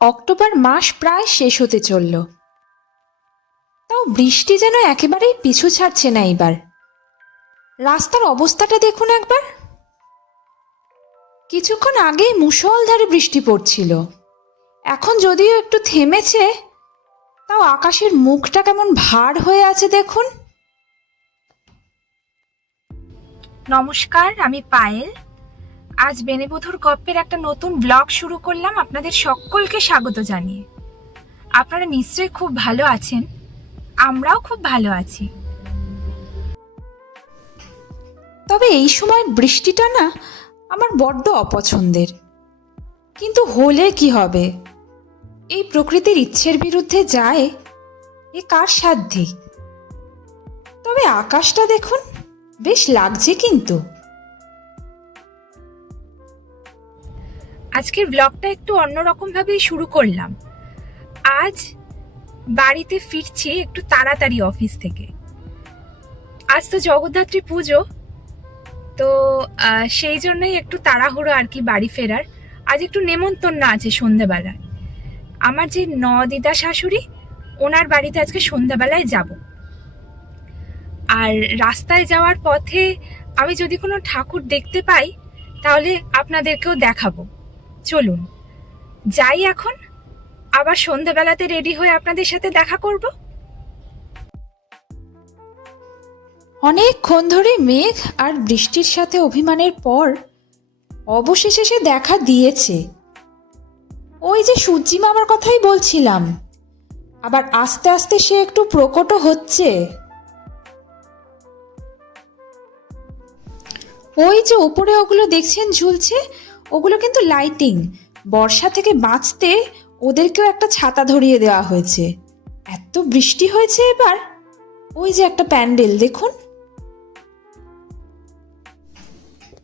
October মাস প্রায় শেষ হতে চলল। তাও বৃষ্টি যেন একেবারেই পিছু ছাড়ছে না এবার। রাস্তার অবস্থাটা দেখুন একবার। কিছুক্ষণ আগেই মুষলধারে বৃষ্টি পড়ছিল। এখন যদিও একটু থেমেছে, তাও আকাশের মুখটা কেমন ভার হয়ে আছে দেখুন। নমস্কার, আমি পায়েল। আজ বেনেবধুর গপ্পের একটা নতুন ব্লগ শুরু করলাম আপনাদের সকলকে স্বাগত জানিয়ে। আপনারা নিশ্চয়ই খুব ভালো আছেন। আমরাও খুব ভালো আছি। তবে এই সময়ের বৃষ্টিটা না আমার বড্ড অপছন্দের। কিন্তু হলে কি হবে? এই প্রকৃতির ইচ্ছের বিরুদ্ধে যায়, এ কার সাধ্যি তবে আকাশটা দেখুন, বেশ লাগছে কিন্তু। আজকের ব্লগটা একটু অন্যরকম ভাবেই শুরু করলাম। আজ বাড়িতে ফিরছি একটু তাড়াতাড়ি অফিস থেকে। আজ তো জগদ্ধাত্রী পুজো, তো সেই জন্যই একটু তাড়াহুড়ো আর কি বাড়ি ফেরার। আজ একটু নেমন্তন্ন আছে সন্ধেবেলায় আমার যে ন দিদা শাশুড়ি, ওনার বাড়িতে আজকে সন্ধ্যাবেলায় যাব। আর রাস্তায় যাওয়ার পথে আমি যদি কোনো ঠাকুর দেখতে পাই, তাহলে আপনাদেরকেও দেখাবো। চলুন। যাই এখন, আবার সন্ধ্যাবেলাতে রেডি হয়ে আপনাদের সাথে দেখা করব। অনেকক্ষণ ধরে মেঘ আর বৃষ্টির সাথে অভিমানের পর অবশেষে সে দেখা দিয়েছে। ওই যে সূর্যি মামার কথাই বলছিলাম, আবার আস্তে আস্তে সে একটু প্রকটও হচ্ছে। ওই যে উপরে ওগুলো দেখছেন ঝুলছে ওগুলো কিন্তু লাইটিং বর্ষা থেকে বাঁচতে ওদেরকেও একটা ছাতা ধরিয়ে দেওয়া হয়েছে। এত বৃষ্টি হয়েছে এবার। ওই যে একটা প্যান্ডেল, দেখুন।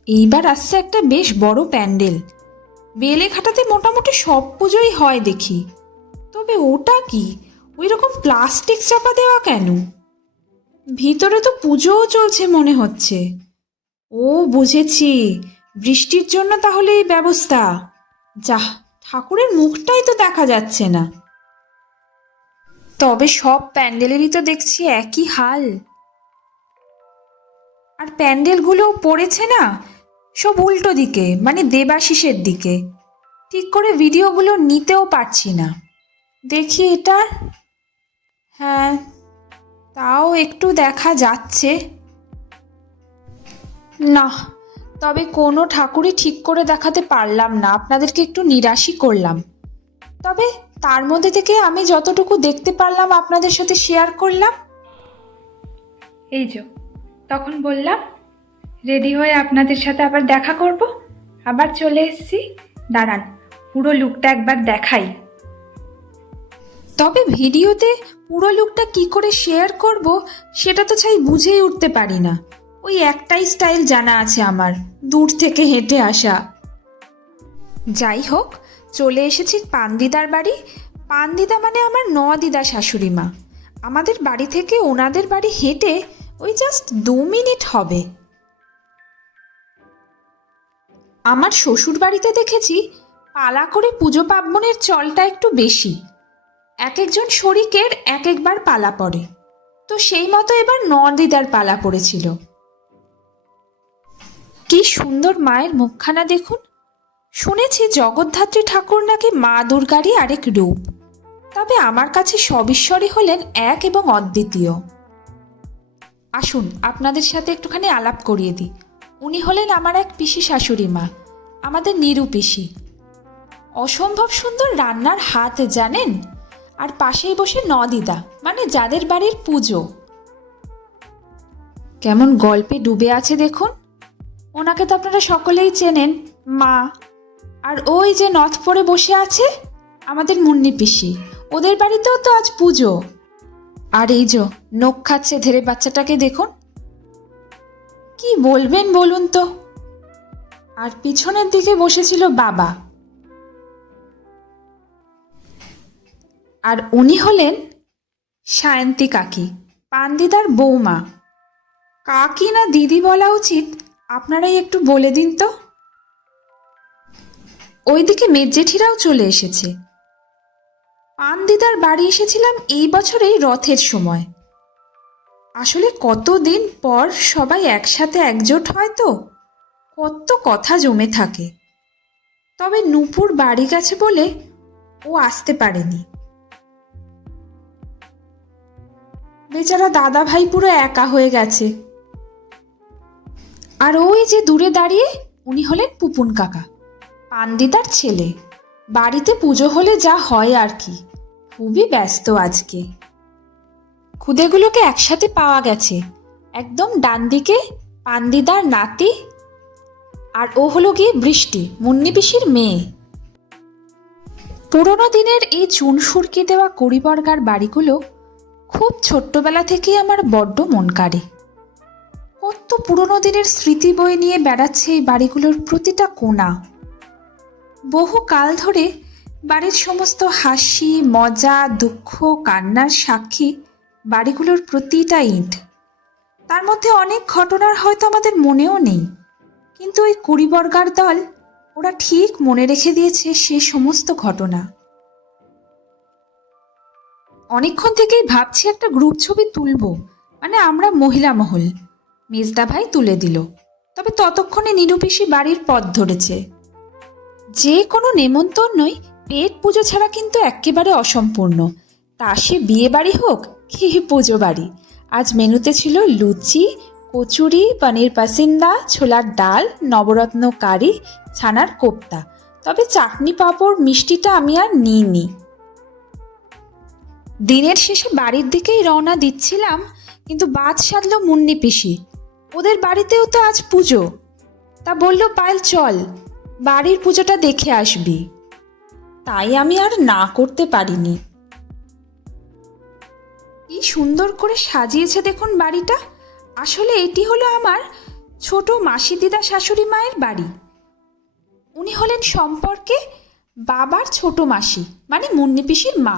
এইবার আসছে একটা বেশ বড় প্যান্ডেল। বেলেঘাটাতে মোটামুটি সব পুজোই হয় দেখি। তবে ওটা কি? ওই রকম প্লাস্টিক চাপা দেওয়া কেন? ভিতরে তো পুজোও চলছে মনে হচ্ছে। ও, বুঝেছি। বৃষ্টির জন্য তাহলে এই ব্যবস্থা। যাহ, ঠাকুরের মুখটাই তো দেখা যাচ্ছে না। তবে সব প্যান্ডেলেরই তো দেখছি একই হাল। আর প্যান্ডেলগুলোও পড়েছে না? সব উল্টো দিকে মানে দেবাশিসের দিকে। ঠিক করে ভিডিওগুলো নিতেও পারছি না। দেখি এটা। হ্যাঁ তাও একটু দেখা যাচ্ছে। না তবে কোনো ঠাকুরই ঠিক করে দেখাতে পারলাম না। আপনাদেরকে একটু নিরাশই করলাম। তবে তার মধ্যে থেকে আমি যতটুকু দেখতে পারলাম আপনাদের সাথে শেয়ার করলাম। এই যে তখন বললাম রেডি হয়ে আপনাদের সাথে আবার দেখা করব। আবার চলে এসেছি। দাঁড়ান পুরো লুকটা একবার দেখাই। তবে ভিডিওতে পুরো লুকটা কি করে শেয়ার করব সেটা তো চাই বুঝেই উঠতে পারি না। ওই একটাই স্টাইল জানা আছে আমার, দূর থেকে হেঁটে আসা। যাই হোক, চলে এসেছি পান্দিদার বাড়ি। পান্দিদা মানে আমার ন দিদা শাশুড়ি মা। আমাদের বাড়ি থেকে ওনাদের বাড়ি হেঁটে ওই জাস্ট দু মিনিট হবে। আমার শ্বশুর বাড়িতে দেখেছি পালা করে পুজো পার্বণের চলটা একটু বেশি। এক একজন শরিকের এক একবার পালা পড়ে। তো সেই মতো এবার নদিদার পালা পড়েছিল। কি সুন্দর মায়ের মুখখানা দেখুন। শুনেছি জগদ্ধাত্রী ঠাকুর নাকি মা দুর্গারই আরেক রূপ। তবে আমার কাছে সবিশ্বরী হলেন এক এবং অদ্বিতীয়। আসুন, আপনাদের সাথে একটুখানি আলাপ করিয়ে দিই। উনি হলেন আমার এক পিসি শাশুড়ি মা, আমাদের নিরু পিসি। অসম্ভব সুন্দর রান্নার হাত, জানেন? আর পাশেই বসে নদিদা মানে যাদের বাড়ির পুজো। কেমন গল্পে ডুবে আছে দেখুন। ওনাকে তো আপনারা সকলেই চেনেন, মা। আর ওই যে নথ পরে বসে আছে, আমাদের মুন্নি পিসি, ওদের বাড়িতেও তো আজ পুজো। আর এই যে নখ খাচ্ছে ধেরে বাচ্চাটাকে দেখুন। কি বলবেন বলুন তো? আর পিছনের দিকে বসেছিল বাবা। আর উনি হলেন সায়ন্তী কাকি, পান্দিদার বৌমা। কাকি না দিদি বলা উচিত? আপনারাই একটু বলে দিন তো। ওইদিকে মেজেঠিরাও চলে এসেছে। পান্দিদার বাড়ি এসেছিলাম এই বছরেই রথের সময়। আসলে কতদিন পর সবাই একসাথে একজোট হয় তো, কত কথা জমে থাকে। তবে নূপুর বাড়ি গেছে বলে ও আসতে পারেনি। বেচারা দাদা ভাই পুরো একা হয়ে গেছে। আর ওই যে দূরে দাঁড়িয়ে উনি হলেন পুপুন কাকা, পান্ডিতার ছেলে। বাড়িতে পুজো হলে যা হয় আর কি, খুবই ব্যস্ত আজকে। খুদেগুলোকে একসাথে পাওয়া গেছে। একদম ডান দিকে পান্দিদার নাতি আর ও হলো গিয়ে বৃষ্টি, মুন্নি পিসির মেয়ে। পুরোনো দিনের এই চুন সুরকি দেওয়া কড়িবর্গার বাড়িগুলো খুব ছোট্টবেলা থেকেই আমার বড্ড মন কাড়ে। কত পুরোনো দিনের স্মৃতি বয়ে নিয়ে বেড়াচ্ছে এই বাড়িগুলোর প্রতিটা কোণা। বহু কাল ধরে বাড়ির সমস্ত হাসি, মজা, দুঃখ, কান্নার সাক্ষী বাড়িগুলোর প্রতিটা ইট। তার মধ্যে অনেক ঘটনার হয়তো আমাদের মনেও নেই, কিন্তু ওই কুড়িবর্গার দল ওরা ঠিক মনে রেখে দিয়েছে সে সমস্ত ঘটনা। অনেকক্ষণ থেকেই ভাবছি একটা গ্রুপ ছবি তুলব মানে আমরা মহিলা মহল। মেজদা ভাই তুলে দিল। তবে ততক্ষণে নিরুপিসি বাড়ির পথ ধরেছে। যে কোনো নেমন্তন্নই পেট পুজো ছাড়া কিন্তু একেবারে অসম্পূর্ণ। তা সে বিয়ে বাড়ি হোক, কি পুজো বাড়ি। আজ মেনুতে ছিল লুচি, কচুরি, পনির পাসিন্দা, ছোলার ডাল, নবরত্ন কারি, ছানার কোপ্তা। তবে চাটনি পাঁপড়, মিষ্টিটা আমি আর নিইনি। দিনের শেষে বাড়ির দিকেই রওনা দিচ্ছিলাম, কিন্তু বাদ সাধল মুন্নি পিসি। ওদের বাড়িতেও তো আজ পুজো। তা বলল, পায়েল, চল, বাড়ির পুজোটা দেখে আসবি। তাই আমি আর না করতে পারিনি। কি সুন্দর করে সাজিয়েছে দেখুন বাড়িটা। আসলে এটি হলো আমার ছোট মাসি দিদা শাশুড়ি মায়ের বাড়ি। উনি হলেন সম্পর্কে বাবার ছোট মাসি মানে মুন্নি পিসির মা।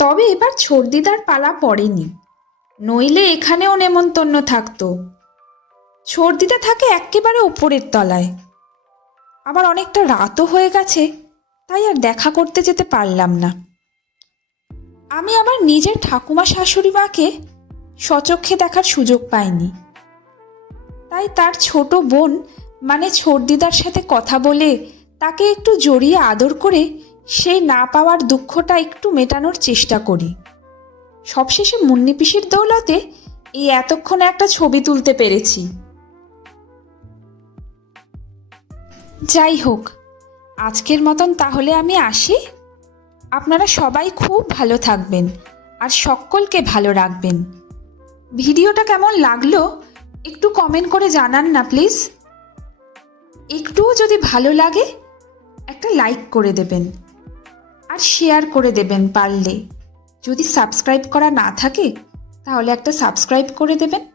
তবে এবার ছর্দিদার পালা পড়েনি। নইলে এখানেও নেমন্তন্ন থাকতো। ছর্দিদা থাকে একেবারে উপরের তলায়। আবার অনেকটা রাতও হয়ে গেছে, তাই আর দেখা করতে যেতে পারলাম না। আমি আবার নিজের ঠাকুমা শাশুড়ি মাকে সচক্ষে দেখার সুযোগ পাইনি। তাই তার ছোট বোন মানে ছর্দিদার সাথে কথা বলে তাকে একটু জড়িয়ে আদর করে সেই না পাওয়ার দুঃখটা একটু মেটানোর চেষ্টা করি। সবশেষে মুন্নি পিসির দৌলতে এই এতক্ষণে একটা ছবি তুলতে পেরেছি। যাই হোক, আজকের মতন তাহলে আমি আসি। আপনারা সবাই খুব ভালো থাকবেন আর সকলকে ভালো রাখবেন। ভিডিওটা কেমন লাগল একটু কমেন্ট করে জানান না প্লিজ একটুও যদি ভালো লাগে, একটা লাইক করে দেবেন। আর শেয়ার করে দেবেন পারলে। যদি সাবস্ক্রাইব করা না থাকে, তাহলে একটা সাবস্ক্রাইব করে দেবেন।